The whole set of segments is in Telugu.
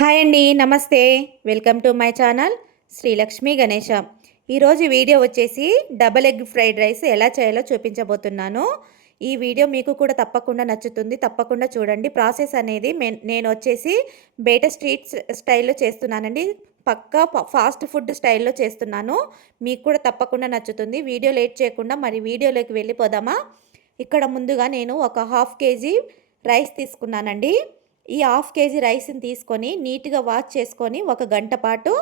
హాయ్ అండి నమస్తే. Welcome to my channel Srilakshmi Ganesha ఈరోజు వీడియో వచ్చేసి డబల్ ఎగ్ ఫ్రైడ్ రైస్ ఎలా చేయాలో చూపించబోతున్నాను. ఈ వీడియో మీకు కూడా తప్పకుండా నచ్చుతుంది. తప్పకుండా చూడండి. ప్రాసెస్ అనేది నేను వచ్చేసి బయట స్ట్రీట్ స్టైల్లో చేస్తున్నానండి. పక్కా ఫాస్ట్ ఫుడ్ స్టైల్లో చేస్తున్నాను. మీకు కూడా తప్పకుండా నచ్చుతుంది. వీడియో లేట్ చేయకుండా మరి వీడియోలోకి వెళ్ళిపోదామా? ఇక్కడ ముందుగా నేను ఒక హాఫ్ కేజీ రైస్ తీసుకున్నానండి. ఈ హాఫ్ కేజీ రైస్ని తీసుకొని నీట్గా వాష్ చేసుకొని ఒక గంట పాటు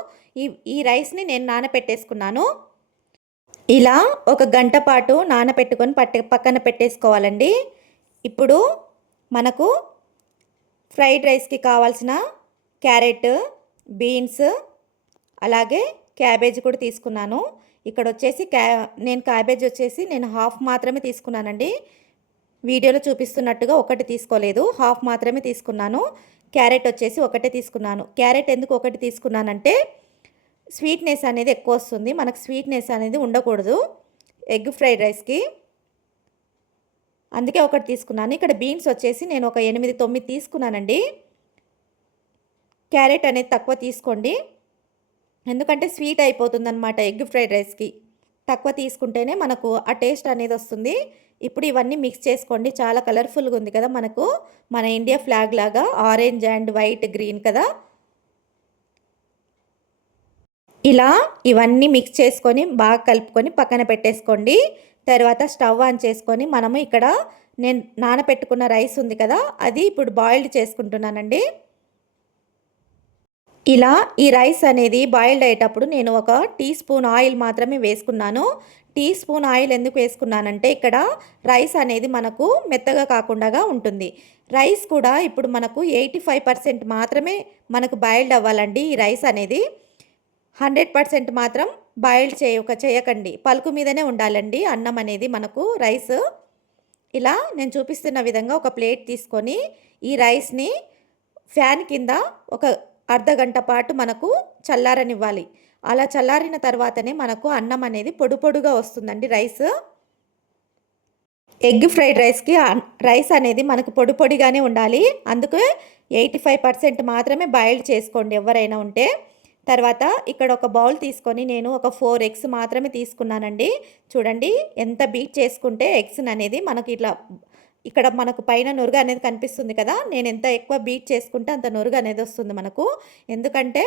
ఈ ఈ రైస్ని నేను నానపెట్టేసుకున్నాను. ఇలా ఒక గంట పాటు నానపెట్టుకొని పట్ట పక్కన పెట్టేసుకోవాలండి. ఇప్పుడు మనకు ఫ్రైడ్ రైస్కి కావాల్సిన క్యారెట్ బీన్స్ అలాగే క్యాబేజ్ కూడా తీసుకున్నాను. ఇక్కడ వచ్చేసి క్యా నేను క్యాబేజ్ వచ్చేసి నేను హాఫ్ మాత్రమే తీసుకున్నానండి. వీడియోలో చూపిస్తున్నట్టుగా ఒకటి తీసుకోలేదు. హాఫ్ మాత్రమే తీసుకున్నాను. క్యారెట్ వచ్చేసి ఒకటే తీసుకున్నాను. క్యారెట్ ఎందుకు ఒకటి తీసుకున్నానంటే స్వీట్నెస్ అనేది ఎక్కువ వస్తుంది. మనకు స్వీట్నెస్ అనేది ఉండకూడదు ఎగ్ ఫ్రైడ్ రైస్కి. అందుకే ఒకటి తీసుకున్నాను. ఇక్కడ బీన్స్ వచ్చేసి నేను ఒక ఎనిమిది తొమ్మిది తీసుకున్నానండి. క్యారెట్ అనేది తక్కువ తీసుకోండి. ఎందుకంటే స్వీట్ అయిపోతుంది అనమాట ఎగ్ ఫ్రైడ్ రైస్కి. తక్కువ తీసుకుంటేనే మనకు ఆ టేస్ట్ అనేది వస్తుంది. ఇప్పుడు ఇవన్నీ మిక్స్ చేసుకోండి. చాలా కలర్ఫుల్గా ఉంది కదా మనకు. మన ఇండియా ఫ్లాగ్ లాగా ఆరెంజ్ అండ్ వైట్ గ్రీన్ కదా. ఇలా ఇవన్నీ మిక్స్ చేసుకొని బాగా కలుపుకొని పక్కన పెట్టేసుకోండి. తర్వాత స్టవ్ ఆన్ చేసుకొని మనము ఇక్కడ నేను నానబెట్టుకున్న రైస్ ఉంది కదా అది ఇప్పుడు బాయిల్డ్ చేసుకుంటున్నానండి. ఇలా ఈ రైస్ అనేది బాయిల్డ్ అయ్యేటప్పుడు నేను ఒక టీ స్పూన్ ఆయిల్ మాత్రమే వేసుకున్నాను. టీ స్పూన్ ఆయిల్ ఎందుకు వేసుకున్నానంటే ఇక్కడ రైస్ అనేది మనకు మెత్తగా కాకుండా ఉంటుంది. రైస్ కూడా ఇప్పుడు మనకు ఎయిటీ ఫైవ్ పర్సెంట్ మాత్రమే మనకు బాయిల్డ్ అవ్వాలండి ఈ రైస్ అనేది. హండ్రెడ్ పర్సెంట్ మాత్రం బాయిల్డ్ చేయక చేయకండి. పలుకు మీదనే ఉండాలండి. అన్నం అనేది మనకు రైస్. ఇలా నేను చూపిస్తున్న విధంగా ఒక ప్లేట్ తీసుకొని ఈ రైస్ని ఫ్యాన్ కింద ఒక అర్ధగంట పాటు మనకు చల్లారనివ్వాలి. అలా చల్లారిన తర్వాతనే మనకు అన్నం అనేది పొడి పొడుగా వస్తుందండి రైస్. ఎగ్ ఫ్రైడ్ రైస్కి రైస్ అనేది మనకు పొడి పొడిగానే ఉండాలి. అందుకే ఎయిటీ ఫైవ్ పర్సెంట్ మాత్రమే బాయిల్డ్ చేసుకోండి ఎవరైనా ఉంటే. తర్వాత ఇక్కడ ఒక బౌల్ తీసుకొని నేను ఒక ఫోర్ ఎగ్స్ మాత్రమే తీసుకున్నానండి. చూడండి ఎంత బీట్ చేసుకుంటే ఎగ్స్ అనేది మనకి ఇట్లా ఇక్కడ మనకు పైన నురుగు అనేది కనిపిస్తుంది కదా నేను ఎంత ఎక్కువ బీట్ చేసుకుంటే అంత నురుగు అనేది వస్తుంది మనకు. ఎందుకంటే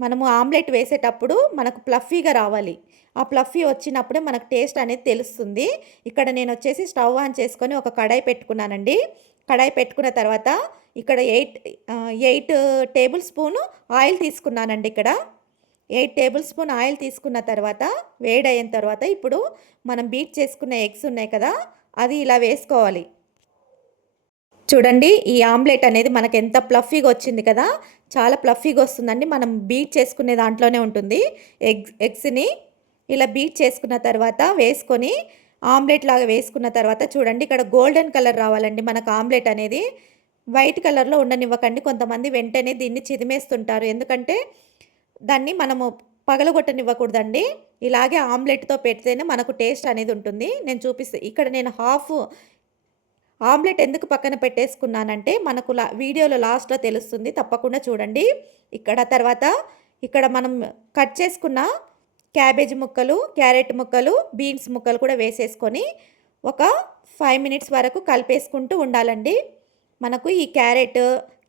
మనము ఆమ్లెట్ వేసేటప్పుడు మనకు ప్లఫీగా రావాలి. ఆ ప్లఫీ వచ్చినప్పుడే మనకు టేస్ట్ అనేది తెలుస్తుంది. ఇక్కడ నేను వచ్చేసి స్టవ్ ఆన్ చేసుకొని ఒక కడాయి పెట్టుకున్నానండి. కడాయి పెట్టుకున్న తర్వాత ఇక్కడ eight eight tablespoon oil తీసుకున్నానండి ఇక్కడ. ఎయిట్ టేబుల్ స్పూన్ ఆయిల్ తీసుకున్న తర్వాత వేడయిన తర్వాత ఇప్పుడు మనం బీట్ చేసుకున్న ఎగ్స్ ఉన్నాయి కదా అది ఇలా వేసుకోవాలి. చూడండి ఈ ఆమ్లెట్ అనేది మనకు ఎంత ప్లఫీగా వచ్చింది కదా చాలా ప్లఫీగా వస్తుందండి. మనం బీట్ చేసుకునే దాంట్లోనే ఉంటుంది. ఎగ్ ఎగ్స్ని ఇలా బీట్ చేసుకున్న తర్వాత వేసుకొని ఆమ్లెట్ లాగా వేసుకున్న తర్వాత చూడండి ఇక్కడ గోల్డెన్ కలర్ రావాలండి మనకు ఆమ్లెట్ అనేది. వైట్ కలర్లో ఉండనివ్వకండి. కొంతమంది వెంటనే దీన్ని చిదిమేస్తుంటారు. ఎందుకంటే దాన్ని మనము పగలగొట్టనివ్వకూడదండి. ఇలాగే ఆమ్లెట్తో పెడితేనే మనకు టేస్ట్ అనేది ఉంటుంది. నేను చూపిస్తే ఇక్కడ నేను హాఫ్ ఆమ్లెట్ ఎందుకు పక్కన పెట్టేసుకున్నానంటే మనకు లా వీడియోలో లాస్ట్లో తెలుస్తుంది తప్పకుండా చూడండి. ఇక్కడ తర్వాత ఇక్కడ మనం కట్ చేసుకున్న క్యాబేజ్ ముక్కలు క్యారెట్ ముక్కలు బీన్స్ ముక్కలు కూడా వేసేసుకొని ఒక ఫైవ్ మినిట్స్ వరకు కలిపేసుకుంటూ ఉండాలండి. మనకు ఈ క్యారెట్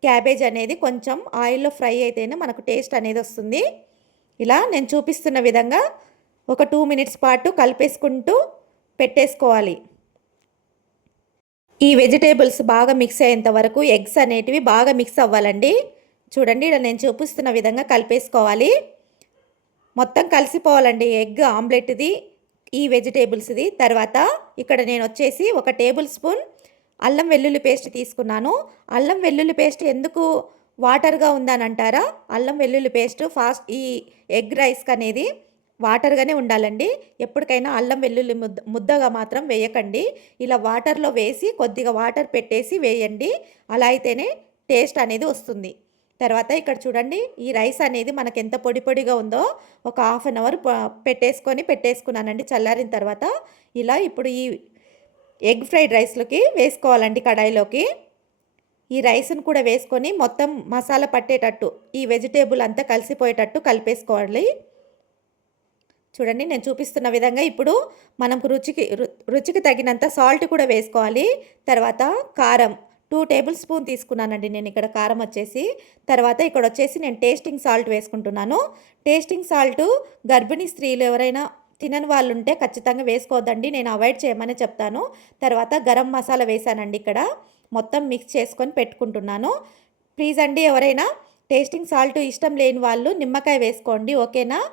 క్యాబేజ్ అనేది కొంచెం ఆయిల్లో ఫ్రై అయితేనే మనకు టేస్ట్ అనేది వస్తుంది. ఇలా నేను చూపిస్తున్న విధంగా ఒక టూ మినిట్స్ పాటు కలిపేసుకుంటూ పెట్టేసుకోవాలి. ఈ వెజిటేబుల్స్ బాగా మిక్స్ అయ్యేంత వరకు ఎగ్స్ అనేటివి బాగా మిక్స్ అవ్వాలండి. చూడండి ఇలా నేను చూపిస్తున్న విధంగా కలిపేసుకోవాలి. మొత్తం కలిసిపోవాలండి ఎగ్ ఆమ్లెట్ది ఈ వెజిటేబుల్స్ది. తర్వాత ఇక్కడ నేను వచ్చేసి ఒక టేబుల్ స్పూన్ అల్లం వెల్లుల్లి పేస్ట్ తీసుకున్నాను. అల్లం వెల్లుల్లి పేస్ట్ ఎందుకు వాటర్గా ఉందని అంటారా? అల్లం వెల్లుల్లి పేస్ట్ ఫాస్ట్ ఈ ఎగ్ రైస్కి అనేది వాటర్గానే ఉండాలండి. ఎప్పటికైనా అల్లం వెల్లుల్లి ముద్ద ముద్దగా మాత్రం వేయకండి. ఇలా వాటర్లో వేసి కొద్దిగా వాటర్ పెట్టేసి వేయండి. అలా అయితేనే టేస్ట్ అనేది వస్తుంది. తర్వాత ఇక్కడ చూడండి ఈ రైస్ అనేది మనకు ఎంత పొడి పొడిగా ఉందో ఒక హాఫ్ అన్ అవర్ పెట్టేసుకొని పెట్టేసుకున్నానండి చల్లారిన తర్వాత. ఇలా ఇప్పుడు ఈ ఎగ్ ఫ్రైడ్ రైస్లోకి వేసుకోవాలండి కడాయిలోకి. ఈ రైస్ను కూడా వేసుకొని మొత్తం మసాలా పట్టేటట్టు ఈ వెజిటేబుల్ అంతా కలిసిపోయేటట్టు కలిపేసుకోవాలి. చూడండి నేను చూపిస్తున్న విధంగా ఇప్పుడు మనకు రుచికి రు- రుచికి తగినంత సాల్ట్ కూడా వేసుకోవాలి. తర్వాత కారం టూ టేబుల్ స్పూన్ తీసుకున్నానండి నేను. ఇక్కడ కారం వచ్చేసి తర్వాత ఇక్కడ వచ్చేసి నేను టేస్టింగ్ సాల్ట్ వేసుకుంటున్నాను. టేస్టింగ్ సాల్ట్ గర్భిణీ స్త్రీలు ఎవరైనా తినని వాళ్ళు ఉంటే ఖచ్చితంగా వేసుకోవద్దండి. నేను అవాయిడ్ చేయమని చెప్తాను. తర్వాత గరం మసాలా వేసానండి ఇక్కడ. మొత్తం మిక్స్ చేసుకొని పెట్టుకుంటున్నాను. ప్లీజ్ అండి ఎవరైనా టేస్టింగ్ సాల్ట్ ఇష్టం లేని వాళ్ళు నిమ్మకాయ వేసుకోండి. ఓకేనా?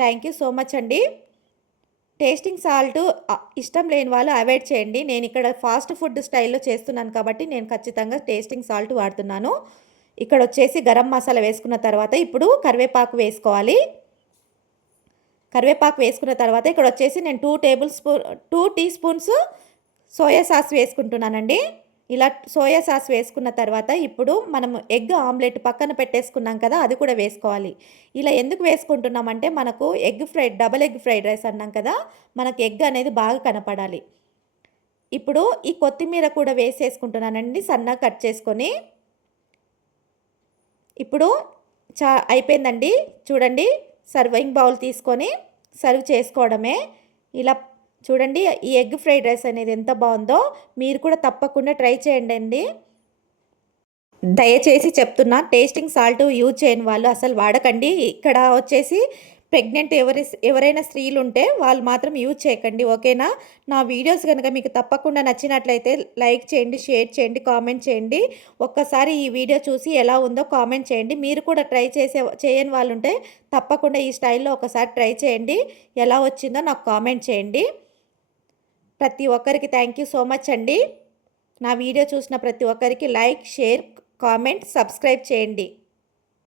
థ్యాంక్ యూ సో మచ్ అండి. టేస్టింగ్ సాల్ట్ ఇష్టం లేని వాళ్ళు అవాయిడ్ చేయండి. నేను ఇక్కడ ఫాస్ట్ ఫుడ్ స్టైల్లో చేస్తున్నాను కాబట్టి నేను ఖచ్చితంగా టేస్టింగ్ సాల్ట్ వాడుతున్నాను. ఇక్కడ వచ్చేసి గరం మసాలా వేసుకున్న తర్వాత ఇప్పుడు కరివేపాకు వేసుకోవాలి. కరివేపాకు వేసుకున్న తర్వాత ఇక్కడ వచ్చేసి నేను two tablespoon two teaspoons soya sauce వేసుకుంటున్నానండి. ఇలా సోయా సాస్ వేసుకున్న తర్వాత ఇప్పుడు మనం ఎగ్ ఆమ్లెట్ పక్కన పెట్టేసుకున్నాం కదా అది కూడా వేసుకోవాలి. ఇలా ఎందుకు వేసుకుంటున్నామంటే మనకు egg fried double egg fried rice అన్నాం కదా మనకు ఎగ్ అనేది బాగా కనపడాలి. ఇప్పుడు ఈ కొత్తిమీర కూడా వేసేసుకుంటున్నానండి సన్నగా కట్ చేసుకొని. ఇప్పుడు చా అయిపోయిందండి. చూడండి సర్వింగ్ బౌల్ తీసుకొని సర్వ్ చేసుకోవడమే. ఇలా చూడండి ఈ ఎగ్ ఫ్రైడ్ రైస్ అనేది ఎంత బాగుందో మీరు కూడా తప్పకుండా ట్రై చేయండి అండి. దయచేసి చెప్తున్నా టేస్టింగ్ సాల్ట్ యూజ్ చేయని వాళ్ళు అసలు వాడకండి. ఇక్కడ వచ్చేసి ప్రెగ్నెంట్ ఎవరి ఎవరైనా స్త్రీలు ఉంటే వాళ్ళు మాత్రం యూజ్ చేయకండి ఓకేనా? నా వీడియోస్ కనుక మీకు తప్పకుండా నచ్చినట్లయితే లైక్ చేయండి షేర్ చేయండి కామెంట్ చేయండి. ఒక్కసారి ఈ వీడియో చూసి ఎలా ఉందో కామెంట్ చేయండి. మీరు కూడా ట్రై చేసే చేయని వాళ్ళు ఉంటే తప్పకుండా ఈ స్టైల్లో ఒకసారి ట్రై చేయండి. ఎలా వచ్చిందో నాకు కామెంట్ చేయండి. ప్రతి ఒక్కరికి థ్యాంక్ యూ సో మచ్ అండి. నా వీడియో చూసిన ప్రతి ఒక్కరికి లైక్ షేర్ కామెంట్ సబ్స్క్రైబ్ చేయండి.